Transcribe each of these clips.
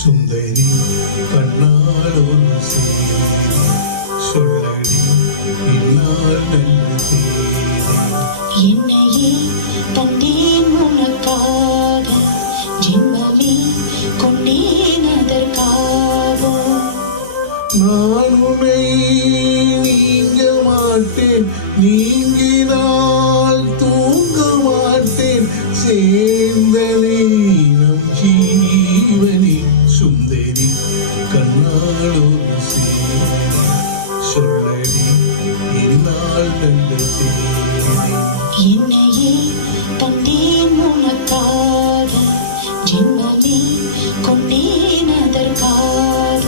சுந்தரி கண்ணால் ஒரு செய்தி சொல்லடி இந்நாள் நல்ல செய்தி. என்னையே தந்தேன் உனக்காக, ஜென்மமே கொண்டேன் அதற்காக. நான் உன்னை நீங்க மாட்டேன், நீங்கினால் தூங்க மாட்டேன், சேர்ந்ததே நம் ஜீவனி. சுந்தரி கண்ணால் ஒரு செய்தி சொல்லடி இந்நாள் நல்ல செய்தி. என்னையே தந்தேன் உனக்காக, ஜென்மமே கொண்டேன் அதற்காக.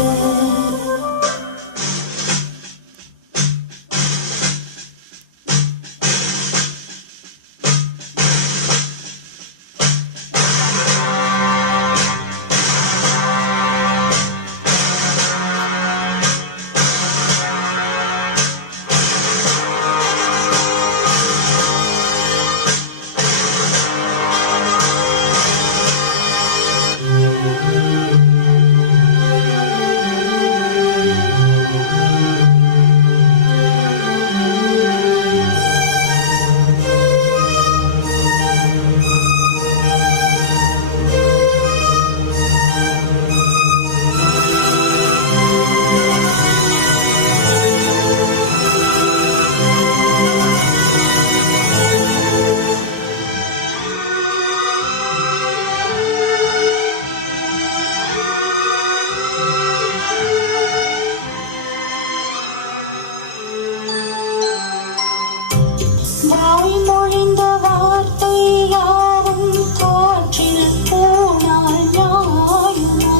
வாய்மொழிந்த வார்த்தை யாவும் காற்றில் போனால் நியாயமா?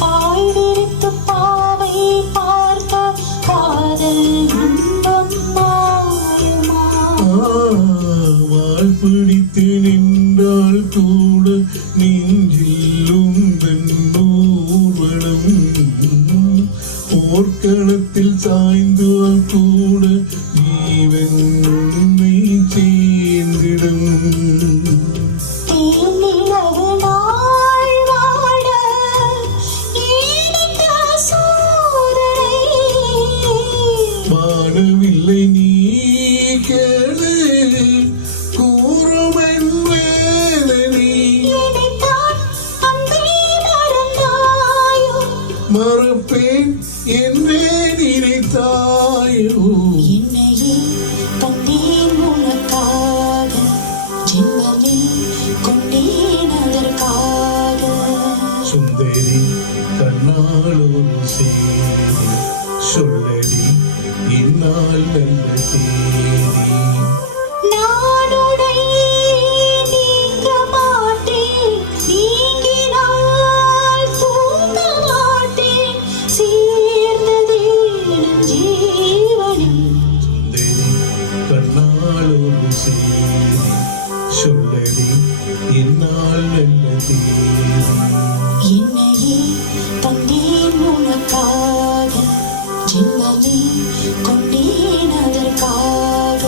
பாய் விரித்து பாவை பார்த்த காதல் இன்பம் மாயுமா? வாழ் பிடித்து நின்றால் கூட நெஞ்சில் உந்தன் ஊர்வலம், போர்க்களத்தில் சாய்ந்தால் கூட ஜீவன் உன்னை சேர்ந்திடும். தேனிலவு நாள் வாழ நீடித்த சோதனை வாழவில்லை நீ கேளு, கூறும் என் வேதனை. நினைத்தால் அன்பை மறந்தாயோ? மறப்பேன் என்றே நினைத்தாயோ? என்னையே தந்தேன் உனக்காக, ஜென்மமே கொண்டேன் அதற்காக. சுந்தரி கண்ணால் ஒரு செய்தி சொல்லடி இந்நாள் நல்ல தேதி. நான் உன்னை நீங்க மாட்டேன், நீங்கினால் தூங்க மாட்டேன், சேர்ந்ததே நம் ஜீவனி. சுந்தரி கண்ணால் ஒரு செய்தி சொல்லடி இந்நாள் நல்ல தேதி. என்னையே தந்தேன் உனக்காக, ஜென்மமே கொண்டேன் அதற்காக.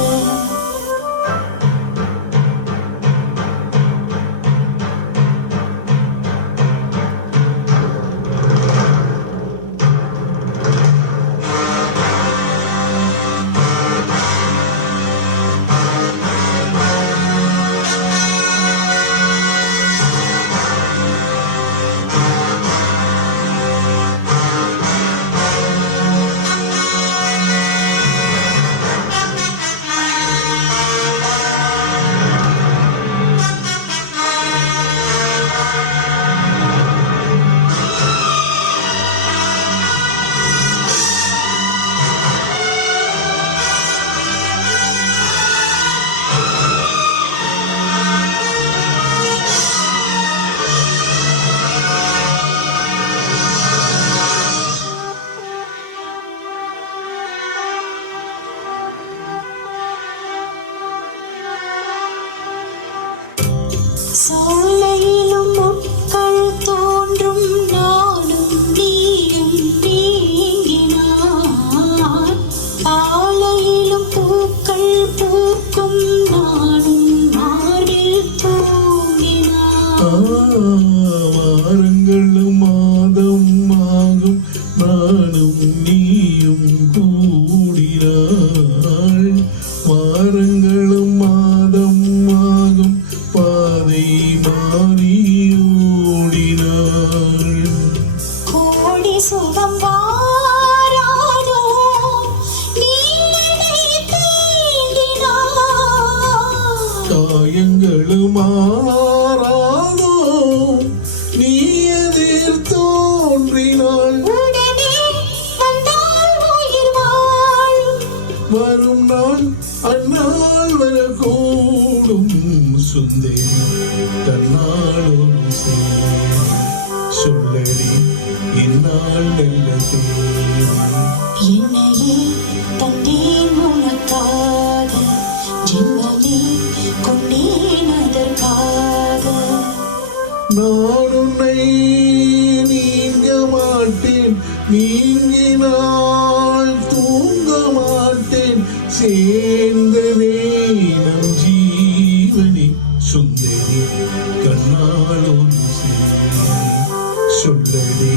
வாரங்களும் மாதம் ஆகும் நானும் நீயும் கூடினாள் வாரங்களும் மாதம் ஆகும் பாதை மாறி ஓடினாள் கோடி சுகம் வாராதோ நீ என்னை தீண்டினாய் காயங்களும் மாறாதோ நீ எதிர் தோன்றினாள் உடனே வந்தால் உயிர் வாழும் வரும் நாள் அந்நாள் வரக்கூடும் சுந்தரி தன்னாளோடு சேரி சொல்லடி இந்நாள் நல்ல தேதி என்னையே தந்தேன் உனக்காக ஜென்மமே கொண்டேன் அதற்காக நான் உன்னை நீங்க மாட்டேன் நீங்கினால் தூங்க மாட்டேன் சேர்ந்ததே நம் ஜீவனி சுந்தரி கண்ணாளோடு சேரி சொல்லடி